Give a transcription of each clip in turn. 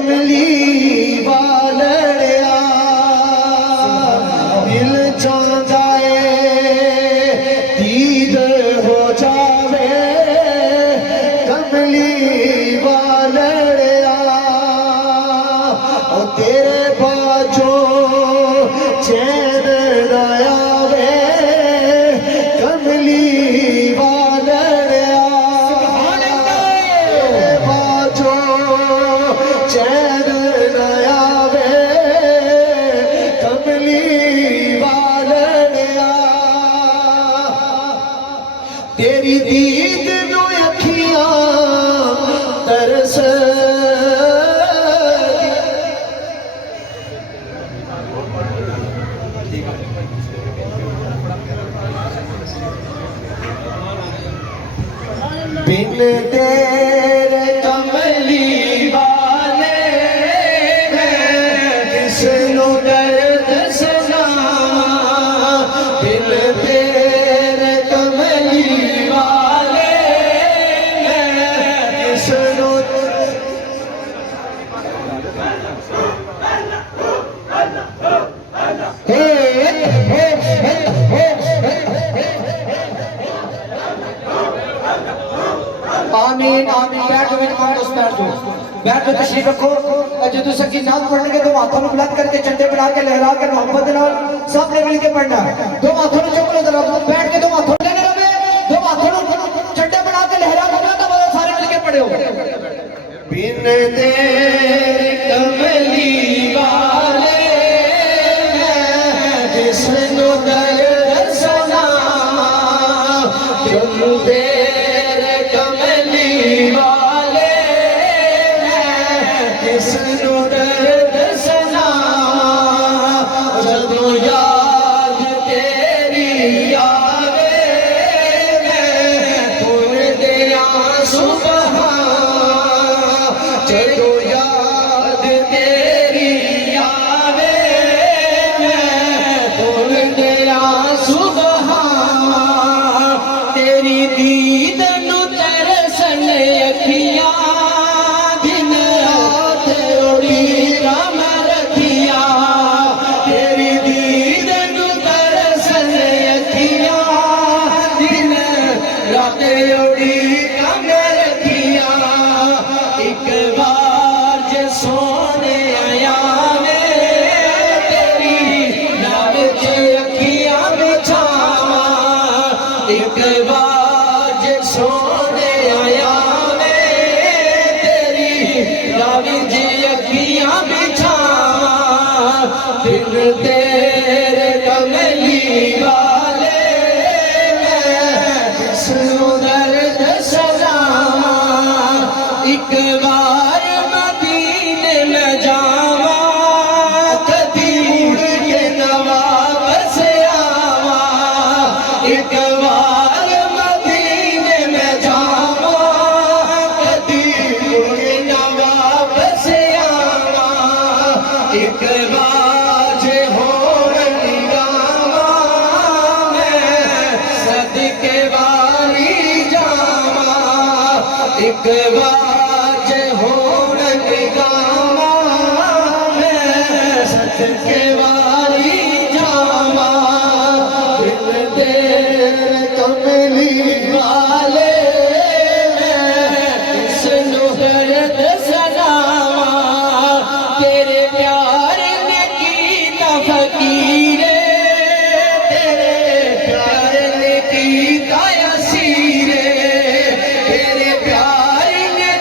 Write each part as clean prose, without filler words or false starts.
कमली वालड़िया दिल चाहता है दीद हो जावे कमली वालड़िया और तेरे बाजो चैन आवे कमली वालड़िया बाजो चैन आवे कमली वालड़िया तेरी दीद नो अखियां तरस बिन तेरे कमली वाले किसनु दर्द सुनावा बिन तेरे कमली वाले किसनु आमीन आमीन बैठो बैठो तशरीफ रखो जो तुम सबकी नाम पढ़ने के दो हाथों में बुलंद करके झंडे बना के लहरा के मोहब्बत नाल सब ने मिलके पढ़ना दो हाथों में चुप जरा बैठ के दो हाथों लेने रहे दो हाथों में झंडे बना के लहरा के ना सारे मिलके पढ़ो बिन तेरे कमली वाले जिसनु दर्द सुनावा जो तेरे कमली वाले किसनु दर्द सुनावा जदों याद तेरी आवे भूल दिया सुबह जदों याद तेरी आवे भूल दिया सुबह तेरी दीद नु तरसन अखियां दिन रात ओड़ी राम रखिया तेरी दीद नु तरसन अखियां दिन रात ओड़ी राम रखिया एक बार जे सोने आया तेरी नाम जे अखियां बिछावा एक बार जे सोने आया तेरी रावी जी अखियां बिछावा बिन तेरे कमली वाले किसनु दर्द सुनावा एक बार मदीने में जावा कदी मुड़ के न वापस आवा एक बार मदीने में जावा कदी मुड़ न वापस आवा एक बार जे होड़ निगावा मैं सदके वाली जावा एक बार जे होड़ निगावा मैं सदके वाली जावा बिन तेरे कमली वाले किसनु दर्द सुनावा तेरे प्यार ने कीता फकीरे तेरे प्यार ने कीता असीरे तेरे प्यार ने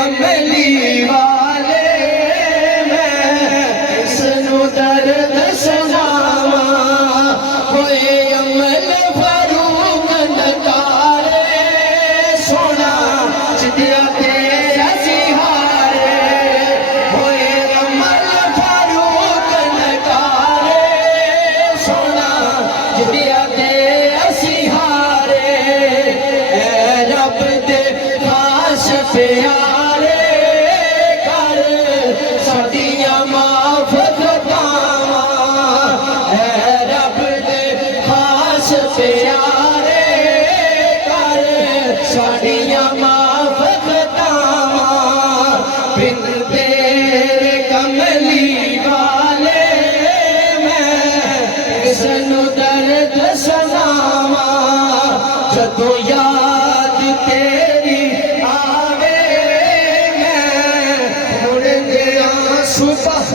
कमली वाले मैं इसनू दर्द सुनावा होए अमल फरूक नकारे सोना जिदिया तेरा सिहारे होए अमल फरूक नकारे सोना जिदिया तेरा सिहारे ऐ रब दे खास प्यारे कर साडियां माफ खतावां ऐ रब दे खास प्यारे कर साडियां माफ खतावां बिन तेरे कमली वाले मैं किसनू दर्द सुनावा जदों याद तेरी आवे मैं मुड़ गया सुबह